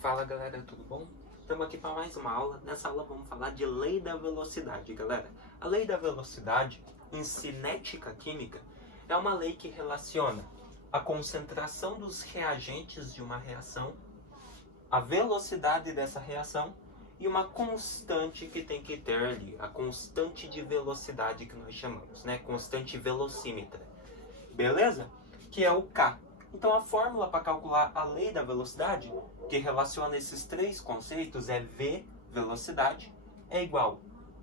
Fala galera, tudo bom? Estamos aqui para mais uma aula. Nessa aula vamos falar de lei da velocidade, galera. A lei da velocidade, em cinética química, é uma lei que relaciona a concentração dos reagentes de uma reação, a velocidade dessa reação e uma constante que tem que ter ali, a constante de velocidade que nós chamamos, né? Constante velocímetra. Beleza? Que é o K. Então a fórmula para calcular a lei da velocidade, que relaciona esses três conceitos, é V, velocidade, é igual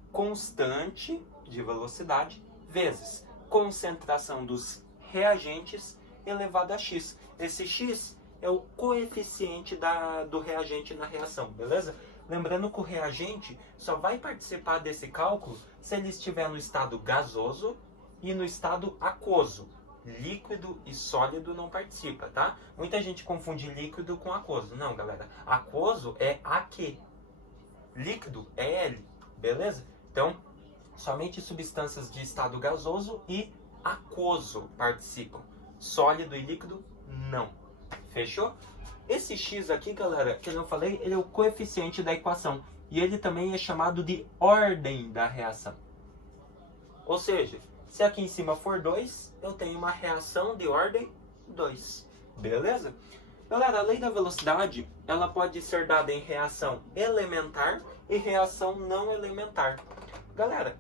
constante de velocidade vezes concentração dos reagentes elevado a x. Esse x é o coeficiente do reagente na reação, beleza? Lembrando que o reagente só vai participar desse cálculo se ele estiver no estado gasoso e no estado aquoso. Líquido e sólido não participa, tá? Muita gente confunde líquido com aquoso. Não, galera. Aquoso é AQ. Líquido é L, beleza? Então, somente substâncias de estado gasoso e aquoso participam. Sólido e líquido, não. Fechou? Esse X aqui, galera, que eu falei, ele é o coeficiente da equação. E ele também é chamado de ordem da reação. Ou seja, se aqui em cima for 2, eu tenho uma reação de ordem 2. Beleza? Galera, a lei da velocidade, ela pode ser dada em reação elementar e reação não elementar. Galera,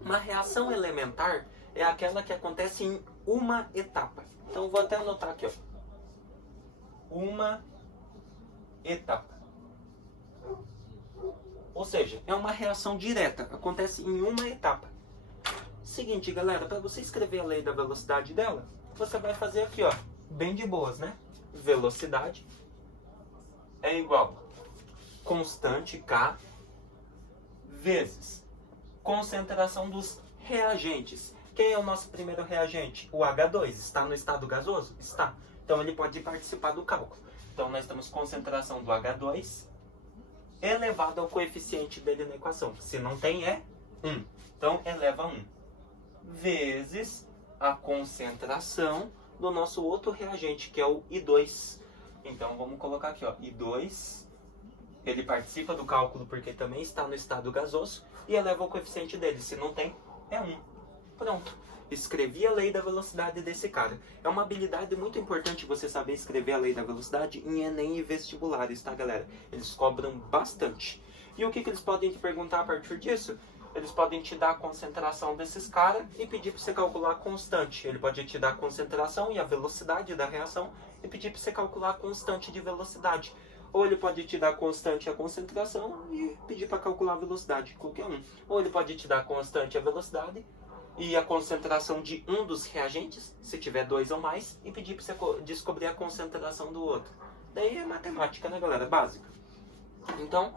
uma reação elementar é aquela que acontece em uma etapa. Então, vou até anotar aqui, ó. Uma etapa. Ou seja, é uma reação direta, acontece em uma etapa. Seguinte, galera, para você escrever a lei da velocidade dela, você vai fazer aqui, ó, bem de boas, né? Velocidade é igual constante K vezes concentração dos reagentes. Quem é o nosso primeiro reagente? O H2. Está no estado gasoso? Está. Então ele pode participar do cálculo. Então nós temos concentração do H2 elevado ao coeficiente dele na equação. Se não tem, é 1. Então eleva a 1. Vezes a concentração do nosso outro reagente, que é o I2. Então vamos colocar aqui, ó, I2, ele participa do cálculo porque também está no estado gasoso e eleva o coeficiente dele. Se não tem, é 1. Pronto. Escrevi a lei da velocidade desse cara. É uma habilidade muito importante você saber escrever a lei da velocidade em Enem e vestibulares, tá, galera? Eles cobram bastante. E o que eles podem te perguntar a partir disso? Eles podem te dar a concentração desses caras e pedir para você calcular a constante. Ele pode te dar a concentração e a velocidade da reação e pedir para você calcular a constante de velocidade. Ou ele pode te dar a constante e a concentração e pedir para calcular a velocidade, qualquer um. Ou ele pode te dar a constante e a velocidade e a concentração de um dos reagentes, se tiver 2 ou mais, e pedir para você descobrir a concentração do outro. Daí é matemática, né, galera? Básica. Então,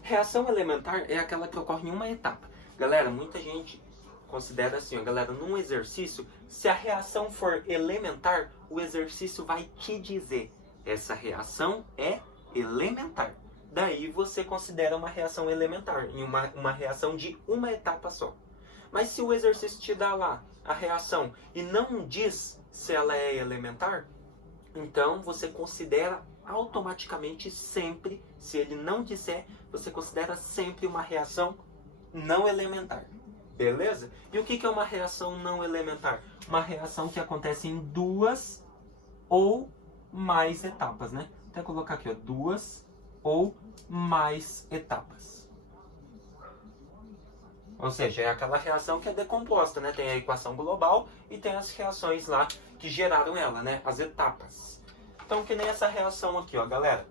reação elementar é aquela que ocorre em uma etapa. Galera, muita gente considera assim, ó, galera, num exercício, se a reação for elementar, o exercício vai te dizer, essa reação é elementar. Daí você considera uma reação elementar, em uma reação de uma etapa só. Mas se o exercício te dá lá a reação e não diz se ela é elementar, então você considera automaticamente sempre, se ele não disser, você considera sempre uma reação não elementar. Beleza? E o que é uma reação não elementar? Uma reação que acontece em 2 ou mais etapas, né? Vou até colocar aqui, ó, 2 ou mais etapas. Ou seja, é aquela reação que é decomposta, né? Tem a equação global e tem as reações lá que geraram ela, né? As etapas. Então, que nem essa reação aqui, ó, galera.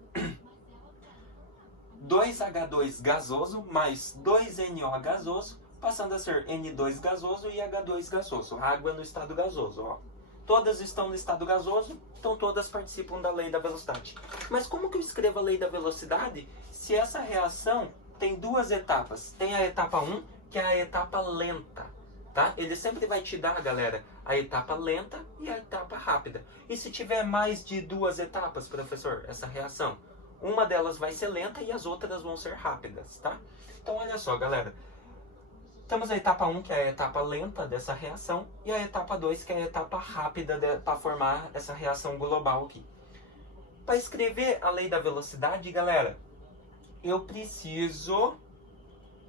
2H2 gasoso mais 2NO gasoso, passando a ser N2 gasoso e H2 gasoso. Água no estado gasoso, ó. Todas estão no estado gasoso, então todas participam da lei da velocidade. Mas como que eu escrevo a lei da velocidade se essa reação tem 2 etapas? Tem a etapa 1, que é a etapa lenta, tá? Ele sempre vai te dar, galera, a etapa lenta e a etapa rápida. E se tiver mais de 2 etapas, professor, essa reação? Uma delas vai ser lenta e as outras vão ser rápidas, tá? Então, olha só, galera. Temos a etapa 1, que é a etapa lenta dessa reação, e a etapa 2, que é a etapa rápida para formar essa reação global aqui. para escrever a lei da velocidade, galera, eu preciso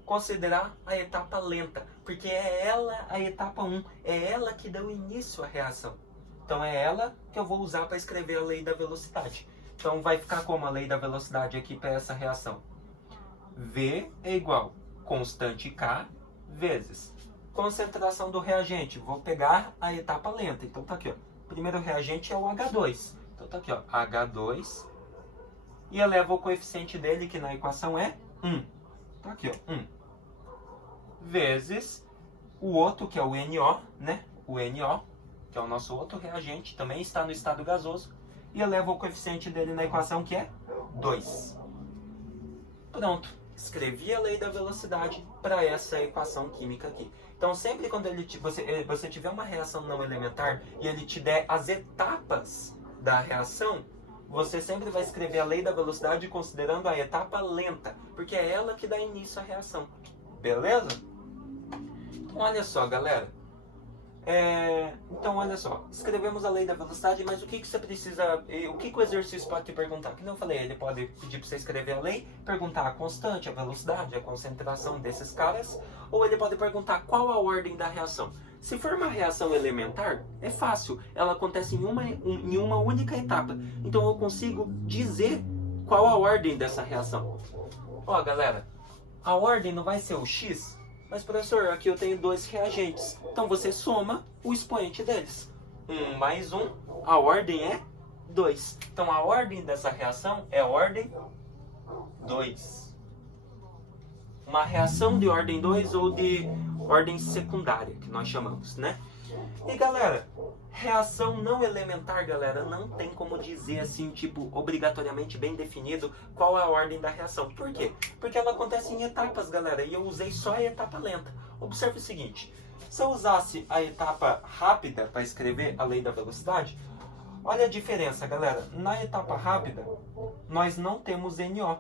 considerar a etapa lenta, porque é ela a etapa 1, é ela que deu início à reação. Então é ela que eu vou usar para escrever a lei da velocidade. Então vai ficar como a lei da velocidade aqui para essa reação? V é igual constante K vezes concentração do reagente. Vou pegar a etapa lenta. Então tá aqui, ó. O primeiro reagente é o H2. Então tá aqui, ó, H2. E eleva o coeficiente dele, que na equação é 1. Tá aqui, ó, 1. Vezes o outro, que é o NO, né? O NO, que é o nosso outro reagente, também está no estado gasoso. E eleva o coeficiente dele na equação, que é 2. Pronto. Escrevi a lei da velocidade para essa equação química aqui. Então, sempre quando você tiver uma reação não elementar e ele te der as etapas da reação, você sempre vai escrever a lei da velocidade considerando a etapa lenta, porque é ela que dá início à reação. Beleza? Então, olha só, galera. Então, olha só, escrevemos a lei da velocidade, mas o que você precisa, o que o exercício pode te perguntar? Que não eu falei, ele pode pedir para você escrever a lei, perguntar a constante, a velocidade, a concentração desses caras, ou ele pode perguntar qual a ordem da reação. Se for uma reação elementar, é fácil, ela acontece em uma única etapa, então eu consigo dizer qual a ordem dessa reação. Ó, galera, a ordem não vai ser o X? Mas, professor, aqui eu tenho 2 reagentes. Então, você soma o expoente deles. 1 mais 1, a ordem é 2. Então, a ordem dessa reação é ordem 2. Uma reação de ordem 2 ou de ordem secundária, que nós chamamos, né? E, galera, reação não elementar, galera, não tem como dizer assim, tipo, obrigatoriamente bem definido qual é a ordem da reação. Por quê? Porque ela acontece em etapas, galera, e eu usei só a etapa lenta. Observe o seguinte, se eu usasse a etapa rápida para escrever a lei da velocidade, olha a diferença, galera. Na etapa rápida, nós não temos NO.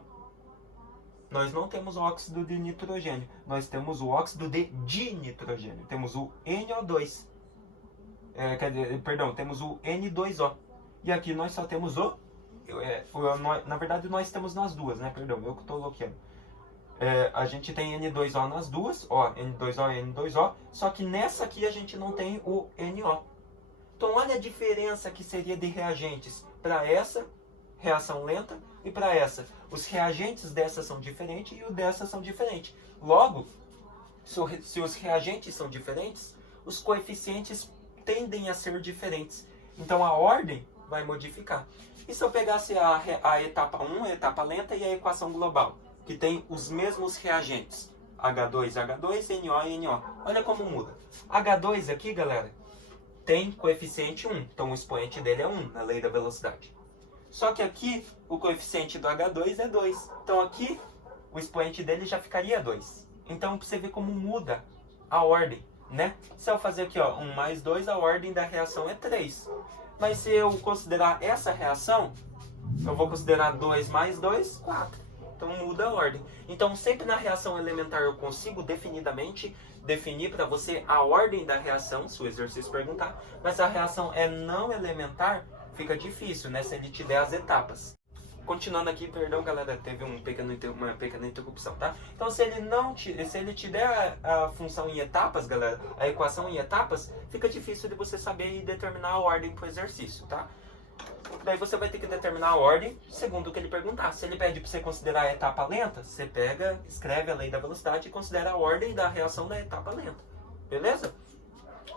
Nós não temos óxido de nitrogênio. Nós temos o óxido de dinitrogênio. Temos o NO2. Temos o N2O. E aqui nós só temos na verdade, nós temos nas duas, né? Perdão, eu que estou bloqueando. A gente tem N2O nas duas, ó, N2O e N2O. Só que nessa aqui a gente não tem o NO. Então, olha a diferença que seria de reagentes para essa reação lenta e para essa. Os reagentes dessa são diferentes e o dessa são diferentes. Logo, se os reagentes são diferentes, os coeficientes tendem a ser diferentes. Então a ordem vai modificar. E se eu pegasse a etapa 1, a etapa lenta e a equação global, que tem os mesmos reagentes, H2, H2, NO e NO. Olha como muda. H2 aqui, galera, tem coeficiente 1. Então o expoente dele é 1 na lei da velocidade. Só que aqui o coeficiente do H2 é 2. Então aqui o expoente dele já ficaria 2. Então pra você ver como muda a ordem, né? Se eu fazer aqui, ó, 1 mais 2, a ordem da reação é 3. Mas se eu considerar essa reação, eu vou considerar 2 mais 2, 4. Então muda a ordem. Então sempre na reação elementar eu consigo definidamente definir para você a ordem da reação, se o exercício perguntar. Mas se a reação é não elementar, fica difícil, né? Se ele te der as etapas. Continuando aqui, perdão, galera, teve uma pequena interrupção, tá? Então, se ele te der a função em etapas, galera, a equação em etapas, fica difícil de você saber e determinar a ordem para o exercício, tá? Daí você vai ter que determinar a ordem segundo o que ele perguntar. Se ele pede para você considerar a etapa lenta, você pega, escreve a lei da velocidade e considera a ordem da reação da etapa lenta. Beleza?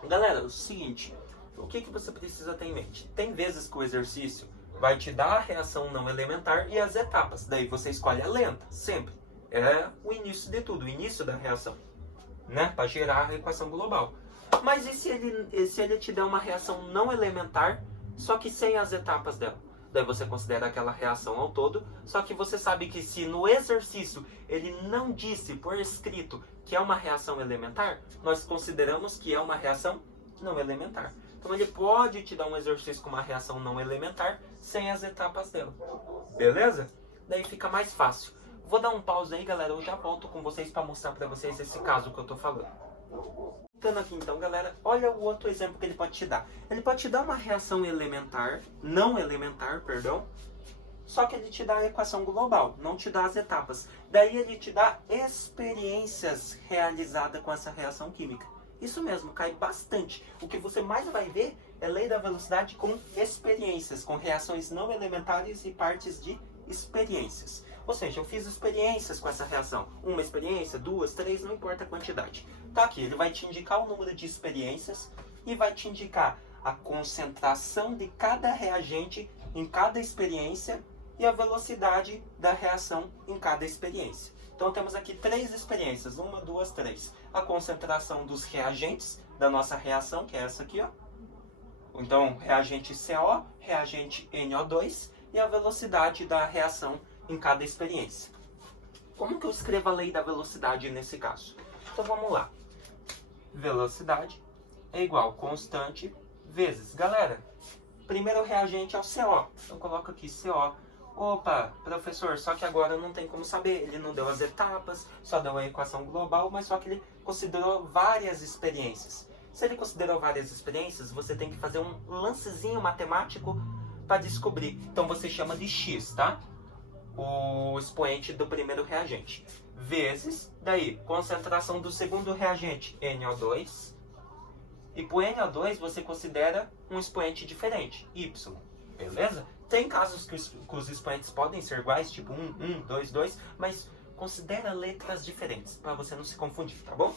Galera, o seguinte, o que você precisa ter em mente? Tem vezes que o exercício vai te dar a reação não elementar e as etapas. Daí você escolhe a lenta, sempre. É o início de tudo, o início da reação, né? Para gerar a equação global. Mas e se ele te der uma reação não elementar, só que sem as etapas dela? Daí você considera aquela reação ao todo, só que você sabe que se no exercício ele não disse por escrito que é uma reação elementar, nós consideramos que é uma reação não elementar. Então ele pode te dar um exercício com uma reação não elementar sem as etapas dela. Beleza? Daí fica mais fácil. Vou dar um pause aí, galera. Eu já volto com vocês para mostrar para vocês esse caso que eu tô falando. Voltando aqui então, galera, olha o outro exemplo que ele pode te dar. Ele pode te dar uma reação elementar, não elementar, perdão, só que ele te dá a equação global, não te dá as etapas. Daí ele te dá experiências realizadas com essa reação química. Isso mesmo, cai bastante. O que você mais vai ver é lei da velocidade com experiências, com reações não elementares e partes de experiências. Ou seja, eu fiz experiências com essa reação. Uma experiência, duas, três, não importa a quantidade. Tá aqui, ele vai te indicar o número de experiências e vai te indicar a concentração de cada reagente em cada experiência e a velocidade da reação em cada experiência. Então temos aqui 3 experiências, 1, 2, 3. A concentração dos reagentes da nossa reação, que é essa aqui, ó. Então, reagente CO, reagente NO2 e a velocidade da reação em cada experiência. Como que eu escrevo a lei da velocidade nesse caso? Então vamos lá. Velocidade é igual constante vezes. Galera, primeiro reagente é o CO. Eu coloco aqui CO. Opa, professor, só que agora não tem como saber. Ele não deu as etapas, só deu a equação global, mas só que ele considerou várias experiências. Se ele considerou várias experiências, você tem que fazer um lancezinho matemático para descobrir. Então você chama de X, tá? O expoente do primeiro reagente. Vezes, daí, concentração do segundo reagente, NO2. E para o NO2 você considera um expoente diferente, Y. Beleza? Tem casos que os expoentes podem ser iguais, tipo 1, 2, 2, mas considera letras diferentes, para você não se confundir, tá bom?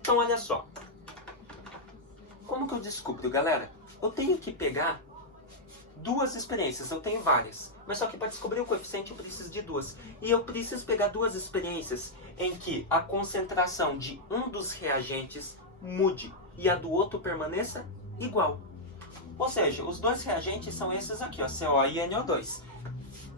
Então, olha só. Como que eu descubro, galera? Eu tenho que pegar 2 experiências, eu tenho várias, mas só que para descobrir o coeficiente eu preciso de 2. E eu preciso pegar 2 experiências em que a concentração de um dos reagentes mude e a do outro permaneça igual. Ou seja, os 2 reagentes são esses aqui, ó, CO e NO2.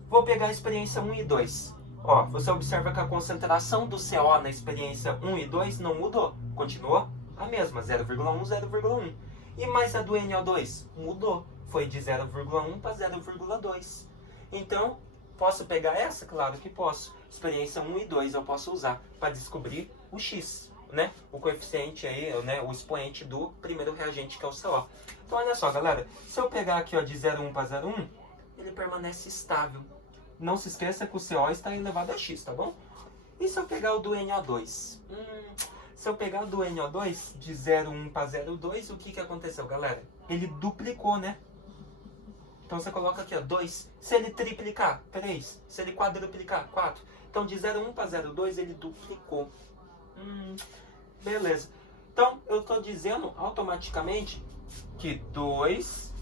Vou pegar a experiência 1 e 2. Ó, você observa que a concentração do CO na experiência 1 e 2 não mudou. Continuou a mesma, 0,1, 0,1. E mais a do NO2? Mudou. Foi de 0,1 para 0,2. Então, posso pegar essa? Claro que posso. Experiência 1 e 2 eu posso usar para descobrir o X, né? O coeficiente aí, né? O expoente do primeiro reagente, que é o CO. Então, olha só, galera. Se eu pegar aqui, ó, de 0,1 para 0,1, ele permanece estável. Não se esqueça que o CO está elevado a X, tá bom? E se eu pegar o do NO2? Se eu pegar o do NO2 de 0,1 para 0,2, o que aconteceu, galera? Ele duplicou, né? Então você coloca aqui, ó, 2. Se ele triplicar, 3. Se ele quadruplicar, 4. Então de 0,1 para 0,2 ele duplicou. Beleza. Então eu estou dizendo automaticamente que 2,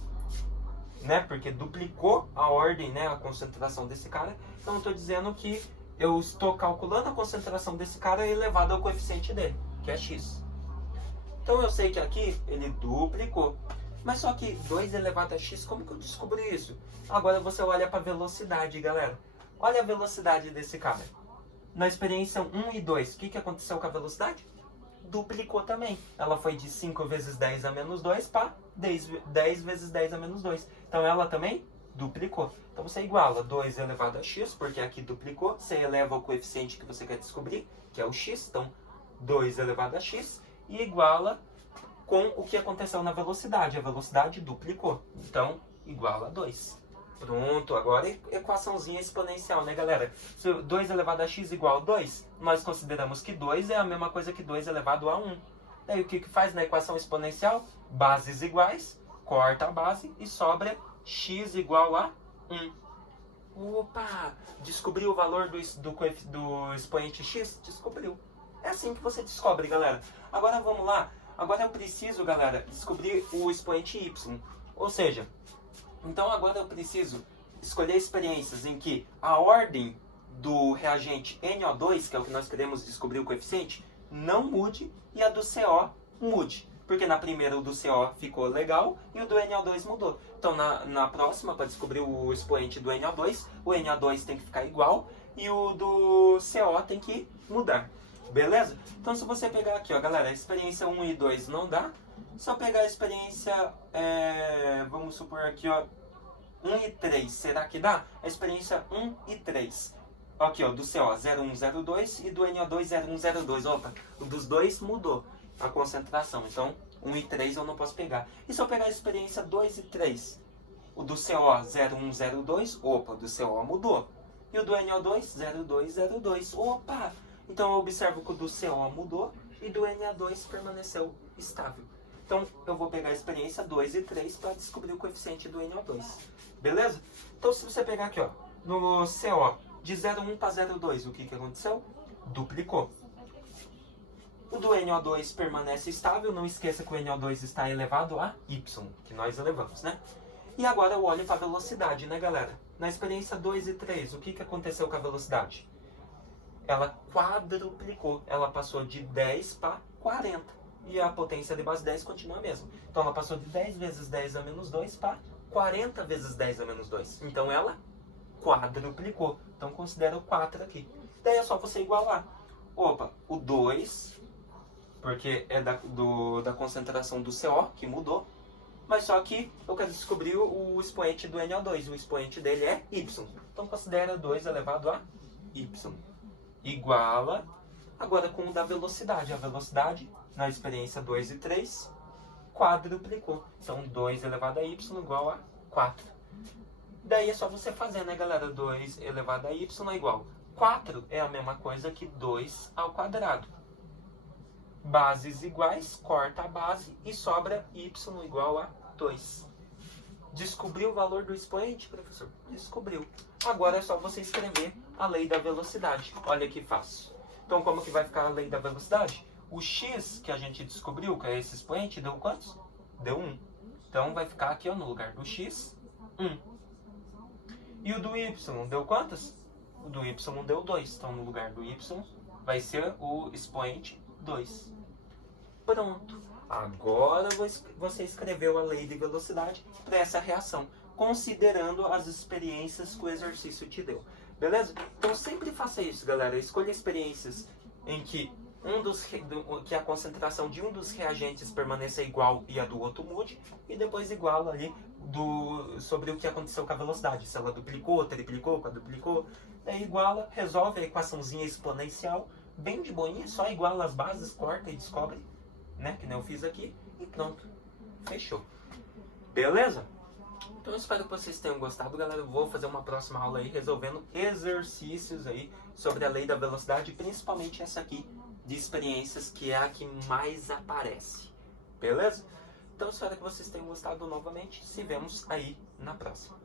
né? Porque duplicou a ordem, né? A concentração desse cara. Então eu estou dizendo que eu estou calculando a concentração desse cara elevado ao coeficiente dele, que é X. Então eu sei que aqui ele duplicou. Mas só que 2 elevado a x, como que eu descobri isso? Agora você olha para a velocidade, galera. Olha a velocidade desse cara. Na experiência 1 e 2, o que aconteceu com a velocidade? Duplicou também. Ela foi de 5 vezes 10 a menos 2 para 10 vezes 10 a menos 2. Então ela também duplicou. Então você iguala 2 elevado a x, porque aqui duplicou. Você eleva o coeficiente que você quer descobrir, que é o x. Então 2 elevado a x, e iguala com o que aconteceu na velocidade. A velocidade duplicou. Então, igual a 2. Pronto, agora equaçãozinha exponencial, né, galera? Se 2 elevado a x igual a 2, nós consideramos que 2 é a mesma coisa que 2 elevado a 1. Daí o que faz na equação exponencial? Bases iguais, corta a base e sobra x igual a 1. Opa! Descobriu o valor do expoente x? Descobriu. É assim que você descobre, galera. Agora vamos lá. Agora eu preciso, galera, descobrir o expoente y. Ou seja, então agora eu preciso escolher experiências em que a ordem do reagente NO2, que é o que nós queremos descobrir o coeficiente, não mude e a do CO mude. Porque na primeira o do CO ficou legal e o do NO2 mudou. Então na próxima, para descobrir o expoente do NO2, o NO2 tem que ficar igual e o do CO tem que mudar. Beleza? Então se você pegar aqui, ó, galera, a experiência 1 e 2 não dá. Só pegar a experiência, vamos supor aqui, ó, 1 e 3, será que dá? A experiência 1 e 3. Aqui, ó, do CO 0102 e do NO2 0102. Opa, o dos dois mudou a concentração. Então, 1 e 3 eu não posso pegar. E se eu pegar a experiência 2 e 3? O do CO 0102, opa, o do CO mudou. E o do NO2, 0202, opa! Então eu observo que o do CO mudou e do Na2 permaneceu estável. Então eu vou pegar a experiência 2 e 3 para descobrir o coeficiente do NO2. Beleza? Então se você pegar aqui, ó, no CO de 01 para 02, o que aconteceu? Duplicou. O do NO2 permanece estável, não esqueça que o NO2 está elevado a Y, que nós elevamos, né? E agora eu olho para a velocidade, né, galera? Na experiência 2 e 3, o que aconteceu com a velocidade? Ela quadruplicou, ela passou de 10 para 40. E a potência de base 10 continua a mesma. Então ela passou de 10 vezes 10 a menos 2 para 40 vezes 10 a menos 2. Então ela quadruplicou. Então considera o 4 aqui. Daí é só você igualar. Opa, o 2, porque é da concentração do CO, que mudou. Mas só que eu quero descobrir o expoente do NO2. O expoente dele é Y. Então considera 2 elevado a Y. Iguala, agora com o da velocidade. A velocidade, na experiência 2 e 3, quadruplicou. Então 2 elevado a Y igual a 4. Daí é só você fazer, né, galera? 2 elevado a Y é igual. 4 é a mesma coisa que 2 ao quadrado. Bases iguais, corta a base e sobra Y igual a 2. Descobriu o valor do expoente, professor? Descobriu. Agora é só você escrever a lei da velocidade. Olha que fácil. Então como que vai ficar a lei da velocidade? O x que a gente descobriu, que é esse expoente, deu quantos? Deu 1. Então vai ficar aqui, ó, no lugar do x, 1. E o do y deu quantos? O do y deu 2. Então no lugar do y vai ser o expoente 2. Pronto. Agora você escreveu a lei de velocidade para essa reação, considerando as experiências que o exercício te deu. Beleza? Então sempre faça isso, galera. Escolha experiências em que que a concentração de um dos reagentes permaneça igual e a do outro mude, e depois iguala ali sobre o que aconteceu com a velocidade. Se ela duplicou, triplicou, quadruplicou, daí iguala, resolve a equaçãozinha exponencial, bem de boinha, só iguala as bases, corta e descobre, né, que nem eu fiz aqui, e pronto, fechou. Beleza? Então eu espero que vocês tenham gostado, galera. Eu vou fazer uma próxima aula aí resolvendo exercícios aí sobre a lei da velocidade, principalmente essa aqui de experiências, que é a que mais aparece. Beleza? Então eu espero que vocês tenham gostado novamente. Se vemos aí na próxima.